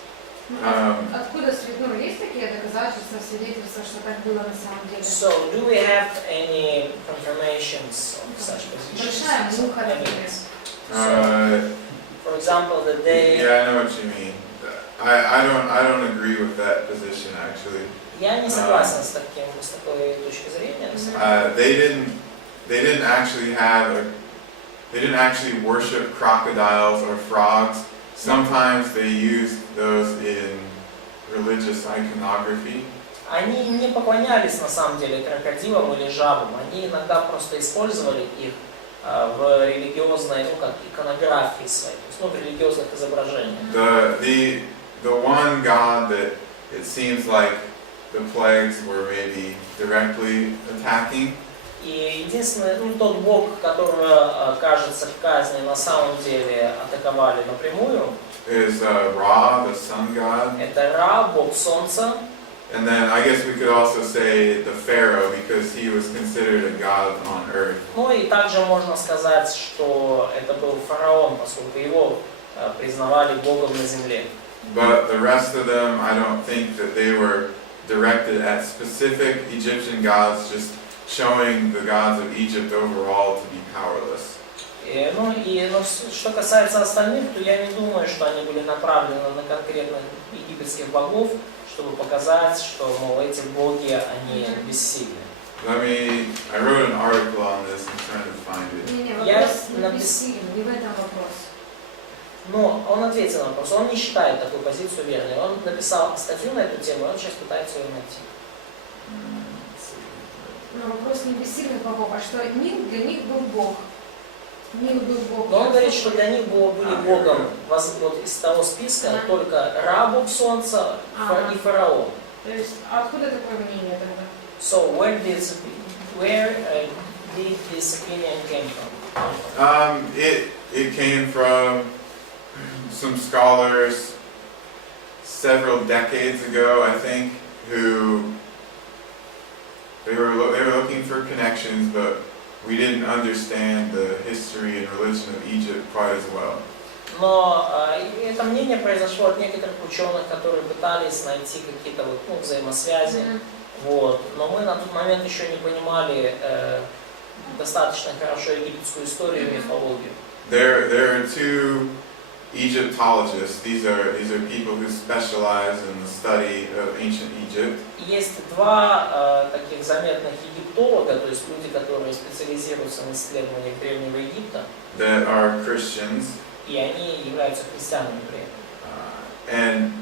Откуда есть такие доказательства, свидетельства, что так было на самом деле? So do we have any confirmations of such positions? Большая муха, например. For example, that they... Yeah, I know what you mean. I don't agree with that position actually. Я не согласен с такой точки зрения. They didn't actually worship crocodiles or frogs. Sometimes they used those in religious iconography. Они не поклонялись на самом деле крокодилам или жабам. Они иногда просто использовали их в религиозной, как иконографии своей, то есть, в религиозных изображениях. The one God that it seems like the plagues were maybe directly attacking. И единственный, тот Бог, которого, кажется, казни на самом деле атаковали напрямую, is Ra, the sun god. Это Ра, Бог Солнца. And then I guess we could also say the Pharaoh because he was considered a god on earth. Ну и также можно сказать, что это был фараон, поскольку его признавали Богом на земле. But the rest of them, I don't think that they were directed at specific Egyptian gods, just showing the gods of Egypt overall to be powerless. Что касается остальных, то я не думаю, что они были направлены на конкретных египетских богов, чтобы показать, что, мол, эти боги, они бессильны. I wrote an article on this, I'm trying to find it. Не, вопрос не бессилен, не в этом вопрос. Но он ответил на вопрос, он не считает такую позицию верной. Он написал статью на эту тему, он сейчас пытается ее найти. Но вопрос не бессильных богов, а что Нил для них был Бог. Нил был Бог. Но он говорит, что для них были Богом вот из того списка только Ра, Бог Солнца и фараон. То есть откуда такое мнение тогда? So where did this opinion came from? It came from some scholars several decades ago, I think, who they were looking for connections, but we didn't understand the history and religion of Egypt quite as well. Но это мнение произошло от некоторых ученых, которые пытались найти какие-то взаимосвязи. Но мы на тот момент еще не понимали достаточно хорошо египетскую историю и мифологию. There are two Egyptologists. These are people who specialize in the study of ancient Egypt. Есть два таких заметных египтолога, то есть люди, которые специализируются на исследованиях Древнего Египта. That are Christians. И они являются христианами при этом. And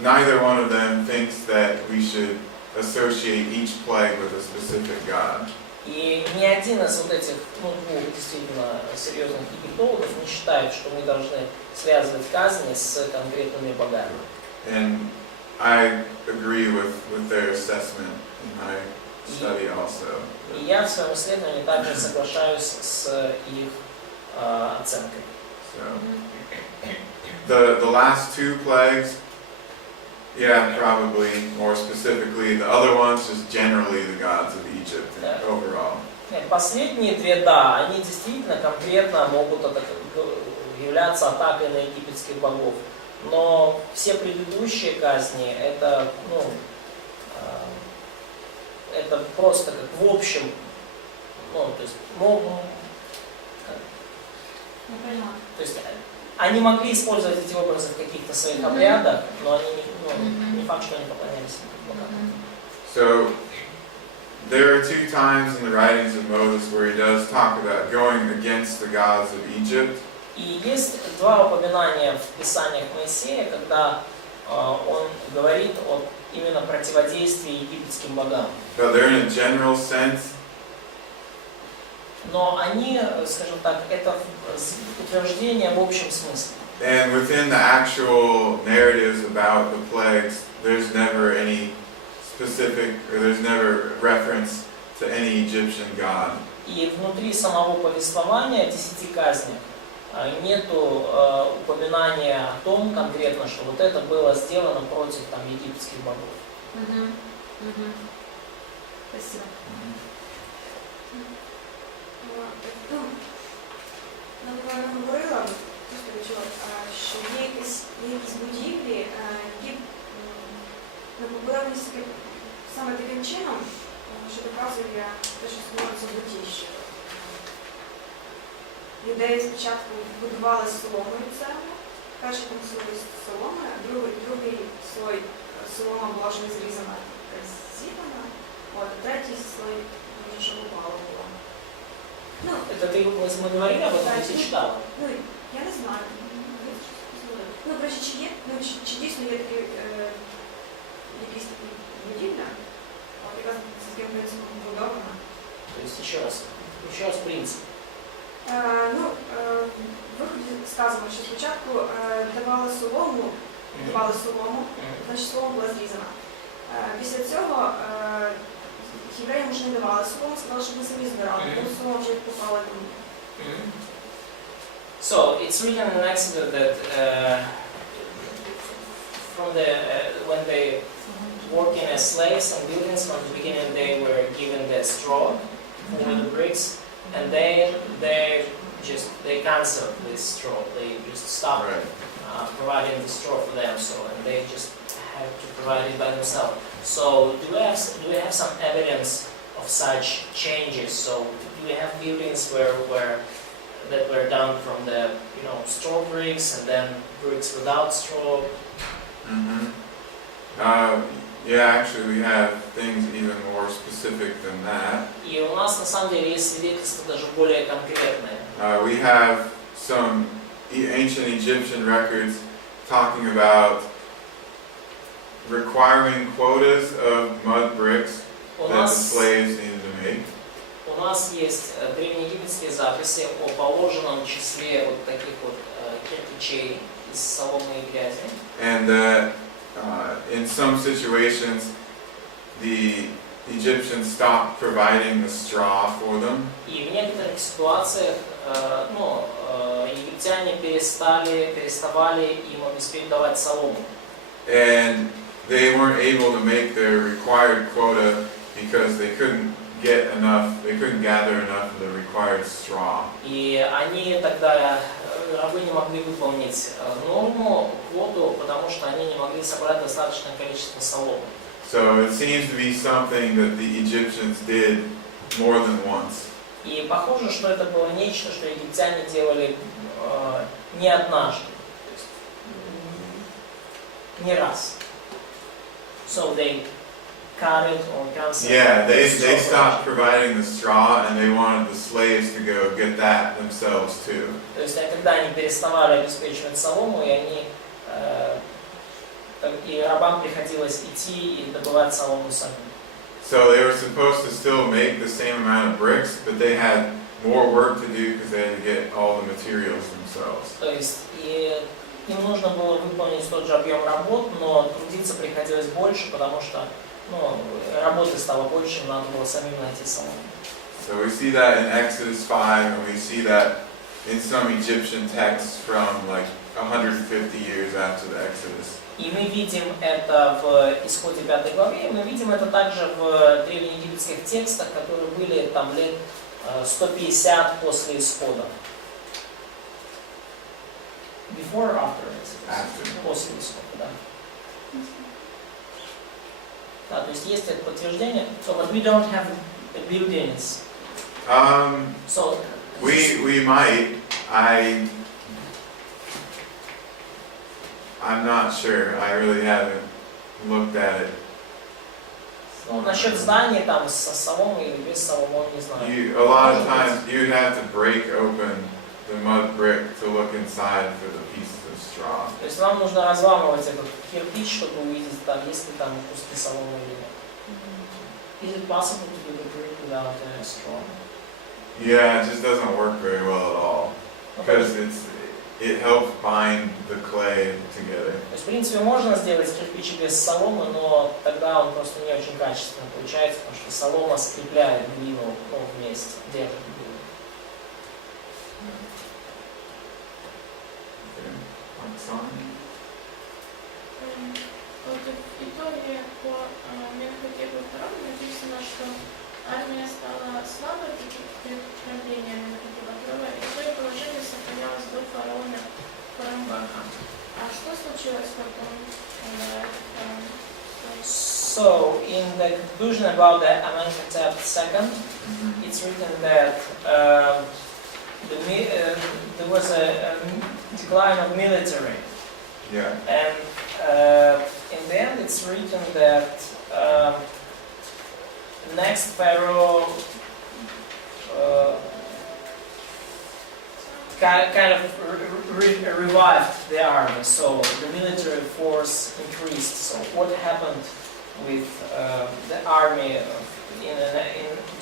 neither one of them thinks that we should associate each plague with a specific god. И ни один из вот этих двух действительно серьезных египтологов не считает, что мы должны связывать казни с конкретными богами. And I agree with their assessment in my study also. И я в своем исследовании также соглашаюсь с их оценкой. So, the last two plagues, yeah, probably more specifically. The other ones, just generally the gods of Egypt overall. Последние две, да, они действительно конкретно могут являться атакой на египетских богов. Но все предыдущие казни, это просто как в общем, то есть они могли использовать эти образы в каких-то своих обрядах, но они не факт, что они поклонялись богам. So there are two times in the writings of Moses where he does talk about going against the gods of Egypt. И есть два упоминания в Писаниях Моисея, когда он говорит о именно противодействии египетским богам. But they're in a general sense. Но они, скажем так, это утверждение в общем смысле. And within the actual narratives about the plagues, there's never any specific, or there's never reference to any Egyptian god. И внутри самого повествования о 10 казнях нету упоминания о том конкретно, что вот это было сделано против там египетских богов. Спасибо. Вона говорила, що є якісь будівлі, які побудовані саме таким чином, що доказує те, що становиться бутіще. Юдеї спочатку будували соломою церкву, перший слой соломи, а другий слой солома була вже зрізана, зібрана, а третій слой вже упало було. Ну, это ты, мы говорили об этом, ты читала? Ну, я не знаю. Ну, коротше, чи дійсно є такі, якісь такі будівля, яка з таким принципом побудована? То есть еще раз принцип. В виході сказано, що спочатку давали солому, значить солома була зрізана. Після цього євреям вже не давали солому, сказали, щоб ми самі збирали, тому солома вже попала там. So it's written in Exodus that when they working as slaves and buildings, from the beginning they were given the straw for the bricks, and then they canceled this straw. They just stopped providing the straw for them. So and they just have to provide it by themselves. So do we have some evidence of such changes? So do we have buildings that were done from the straw bricks and then bricks without straw? Yeah, actually we have things even more specific than that. И у нас на самом деле есть свидетельства даже более конкретные. We have some ancient Egyptian records talking about requiring quotas of mud bricks that the slaves needed to make. У нас есть древнеегипетские записи о положенном числе вот таких вот кирпичей из соломы и грязи. And that in some situations the Egyptians stopped providing the straw for them. И в некоторых ситуациях египтяне переставали им давать солому. And they weren't able to make their required quota because they couldn't gather enough of the required straw. И они тогда, рабы не могли выполнить норму, квоту, потому что они не могли собрать достаточное количество соломы. So it seems to be something that the Egyptians did more than once. И похоже, что это было нечто, что египтяне делали не однажды, то есть не раз. So they cut it or canceled. Yeah, they stopped providing the straw and they wanted the slaves to go get that themselves too. То есть когда они переставали обеспечивать солому, и рабам приходилось идти и добывать солому самим. So they were supposed to still make the same amount of bricks, but they had more work to do because they had to get all the materials themselves. То есть им нужно было выполнить тот же объем работ, но трудиться приходилось больше, потому что работы стало больше, им надо было самим найти солому. So we see that in Exodus 5, and we see that in some Egyptian texts from like 150 years after the Exodus. И мы видим это в Исходе 5 главе, и мы видим это также в древнеегипетских текстах, которые были там лет 150 после Исхода. Before or after Exodus? После Исхода, да. Да, то есть есть это подтверждение. So, but we don't have buildings. So we might. I'm not sure. I really haven't looked at it. Насчет зданий там с соломой или без соломы, не знаю. A lot of times you'd have to break open the mud brick to look inside for the pieces of straw. То есть нам нужно разламывать этот кирпич, чтобы увидеть там, есть ли там куски соломы или нет. Is it possible to do the brick without straw? Yeah, it just doesn't work very well at all because it helps bind the clay together. То есть, в принципе, можно сделать кирпич без соломы, но тогда он просто не очень качественно получается, потому что солома скрепляет глину вместе, держит глину. Вот в итоге по Менхотепу II написано, что армия стала слабой при правлении Менхотепа II, и свое положение сохранялось до фараона Парамбаха. А что случилось потом? So, in the conclusion about the Amenhotep II, it's written that there was a decline of military. Yeah. And in the end, it's written that the next pharaoh kind of revived the army, so the military force increased. So what happened with the army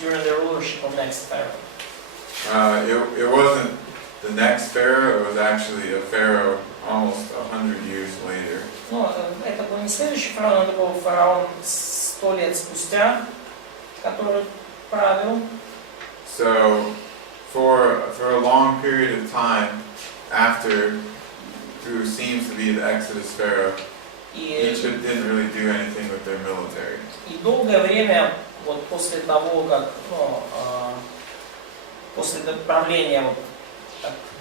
during the rulership of next pharaoh? It wasn't the next pharaoh, it was actually a pharaoh almost 100 years later. Ну, это был не следующий фараон, это был фараон 100 лет спустя, который правил. So, for a long period of time after who seems to be the Exodus pharaoh, Egypt didn't really do anything with their military. И долгое время, вот после того, как, после правления, вот,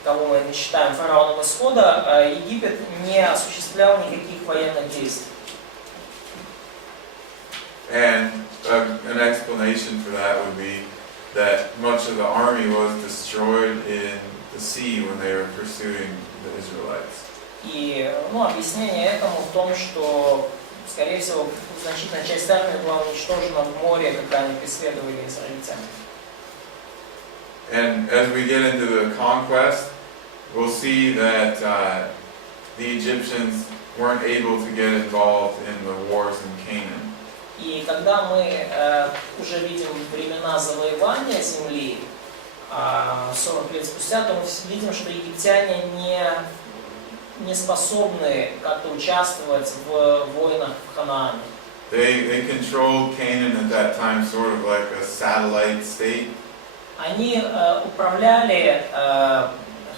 кого мы считаем фараоном исхода, Египет не осуществлял никаких военных действий. And an explanation for that would be that much of the army was destroyed in the sea when they were pursuing the Israelites. И объяснение этому в том, что, скорее всего, значительная часть армии была уничтожена в море, когда они преследовали израильтян. And as we get into the conquest, we'll see that the Egyptians weren't able to get involved in the wars in Canaan. И когда мы уже видим времена завоевания земли, 40 лет спустя, то мы видим, что египтяне не способны как-то участвовать в войнах в Ханаане. They controlled Canaan at that time sort of like a satellite state. Они управляли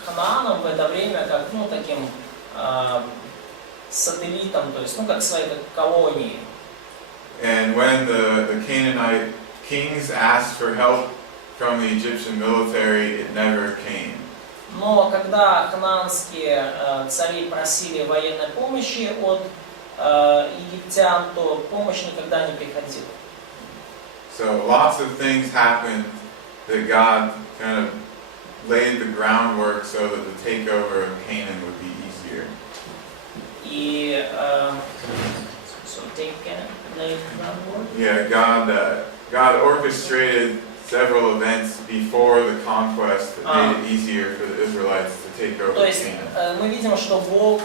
Ханааном в это время как таким сателлитом, то есть как своей колонией. And when the Canaanite kings asked for help from the Egyptian military, it never came. Но когда ханаанские цари просили военной помощи от египтян, то помощь никогда не приходила. So lots of things happened that God kind of laid the groundwork so that the takeover of Canaan would be easier. И so take Canaan, lay the groundwork. Yeah, God orchestrated several events before the conquest that made it easier for the Israelites to take over То есть Canaan. мы видим, что Бог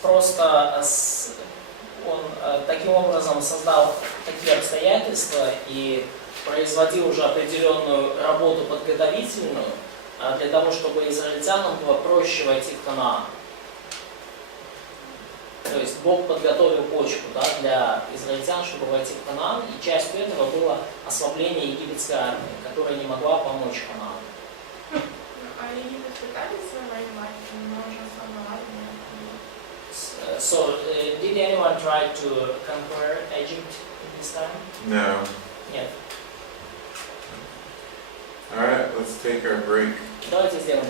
просто он таким образом создал такие обстоятельства и производил уже определенную работу подготовительную для того, чтобы израильтянам было проще войти в Ханаан. То есть Бог подготовил почву для израильтян, чтобы войти в Ханаан, и частью этого было ослабление египетской армии, которая не могла помочь Ханаану. А Египет пытались воевать, но уже слабая армия. So, did anyone try to conquer Egypt in this time? No. Нет. All right, let's take our break. Давайте сделаем.